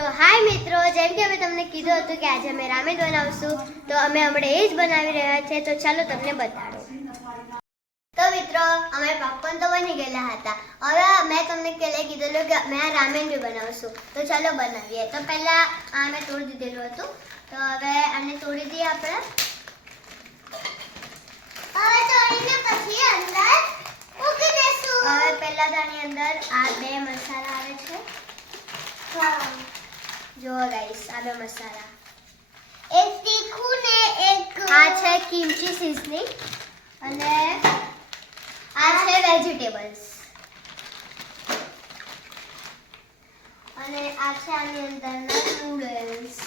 તો હાય મિત્રો, જેમ કે અમે તમને કીધું હતું કે આજે અમે રામેન બનાવશું, તો અમે હમણાં એ જ બનાવી રહ્યા છે. તો ચાલો તમને બતાડો. તો મિત્રો, અમે પોપકોર્ન તો બની ગયેલા હતા. હવે મેં તમને પહેલા કીધેલું કે અમે રામેન બી બનાવશું, તો ચાલો બનાવીએ. તો પહેલા આ મેં તોડી દીધેલું હતું, તો હવે આને તોડી દઈએ આપણે. હવે તોડીને પછી અંદર મૂકી દેશું. હવે પહેલા તો આની અંદર આ બે મસાલા આવે છે. જો ગાઈસ, આ બે મસાલા, એક તીખું ને એક આ છે કિમચી સીઝનિંગ, અને આ છે વેજીટેબલ્સ, અને આ છે આની અંદરના નૂડલ્સ.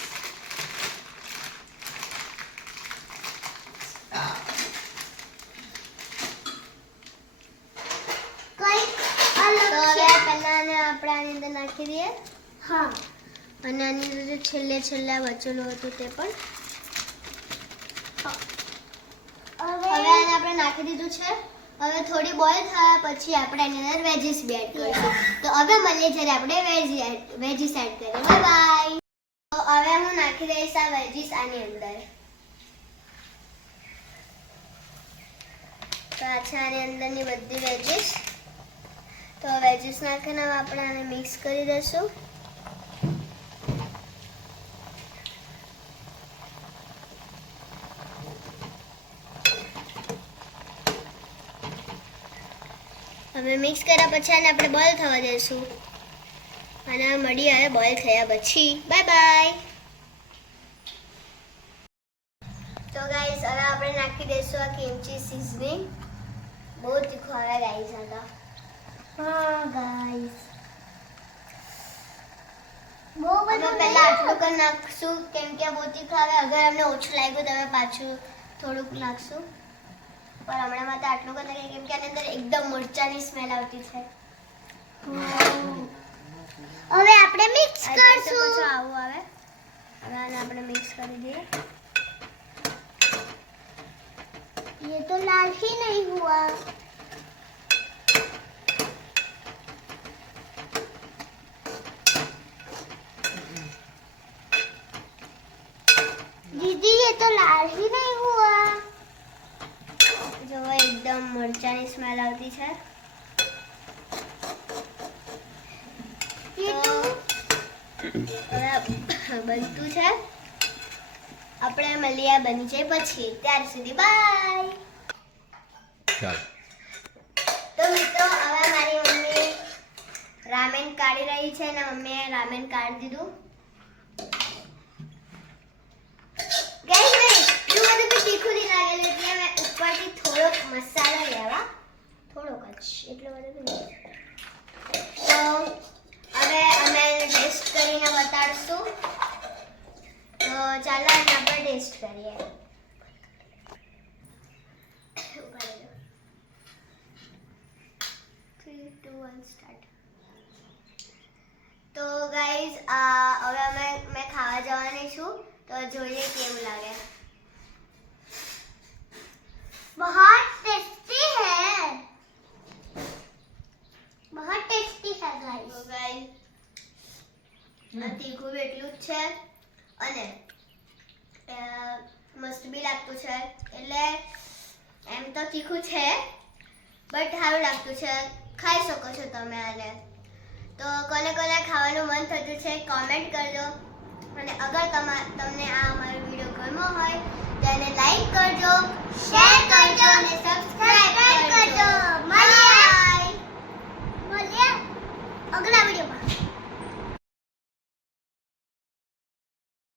આપણે આની અંદર નાખી દઈએ. હા, અને આની અંદર છેલ્લે બચેલું હતું તે પણ હવે આને આપણે નાખી દીધું છે. હવે થોડી બોઇલ થયા પછી આપણે એની અંદર વેજીસ બી એડ કરીશું. તો હવે મળીએ જ્યારે આપણે વેજીસ એડ કરીએ. Bye bye. તો હવે હું નાખી દઈશ આ વેજીસ આની અંદર. તો આ છે આની અંદરની બધી વેજીસ. તો વેજીસ નાખીને આપણે આને મિક્સ કરી દઈશું. હવે મિક્સ કર્યા પછી આને આપણે બોઇલ થવા દઈશું, અને મળીએ હવે બોઇલ થયા પછી. Bye bye. તો ગાઈસ, હવે આપણે નાખી દઈશું આ કિમચી સીઝનિંગ. બહુ તીખું આવે ગાઈસ. હા ગાઈસ, બહુ બધું પહેલા આટલું કરી નાખશું, કેમ કે બહુ તીખું આવે. અગર અમને ઓછું લાગ્યું તો અમે પાછું થોડુંક નાખશું, પણ હમણાં માં તો આટલું કરી નાખીએ કેમ કે આની અંદર એકદમ મરચાની સ્મેલ આવતી છે. હવે આપણે મિક્સ કરશું. આવું આવે. હવે આને આપણે મિક્સ કરી દઈએ. ये तो लाल ही नहीं हुआ. दीदी, ये तो लाल ही नहीं हुआ. जो एकदम मरचानी स्मेल આવતી છે. બનતું છે. આપણે મળીએ બની જાય પછી. ત્યાર સુધી બાય. તો મિત્રો, હવે મારી મમ્મી રામેન કાઢી રહી છે, અને મમ્મીએ રામેન કાઢી દીધું. ગાઈસ, એટલું બધું બી તીખું નહીં લાગેલું, એટલે મેં ઉપરથી થોડોક મસાલો લેવા, થોડોક જ, એટલું બધું બી નહીં. તો હવે અમે ટેસ્ટ કરીને બતાડશું. તો ચાલો આપણે ટેસ્ટ કરીએ. 3, 2, 1 સ્ટાર્ટ. તો ગાઈઝ, હવે મેં ખાવા જવાની છું, તો જોઈએ કેવું લાગે. बहुत टेस्टी है, बहुत टेस्टी है गाइस. तो गाइस, તીખું બી એટલું જ છે, અને મસ્ત બી લાગતું છે. એટલે એમ તો તીખું છે, બટ સારું લાગતું છે. ખાઈ શકો છો તમે આને. તો કોને કોને ખાવાનું મન થતું છે કોમેન્ટ કરજો, અને અગર તમને આ અમારો વિડીયો ગમ્યો હોય તો એને લાઈક કરજો, શેર કરજો અને સબસ્ક્રાઇબ કરજો. મળીએ અગલા વિડીયોમાં.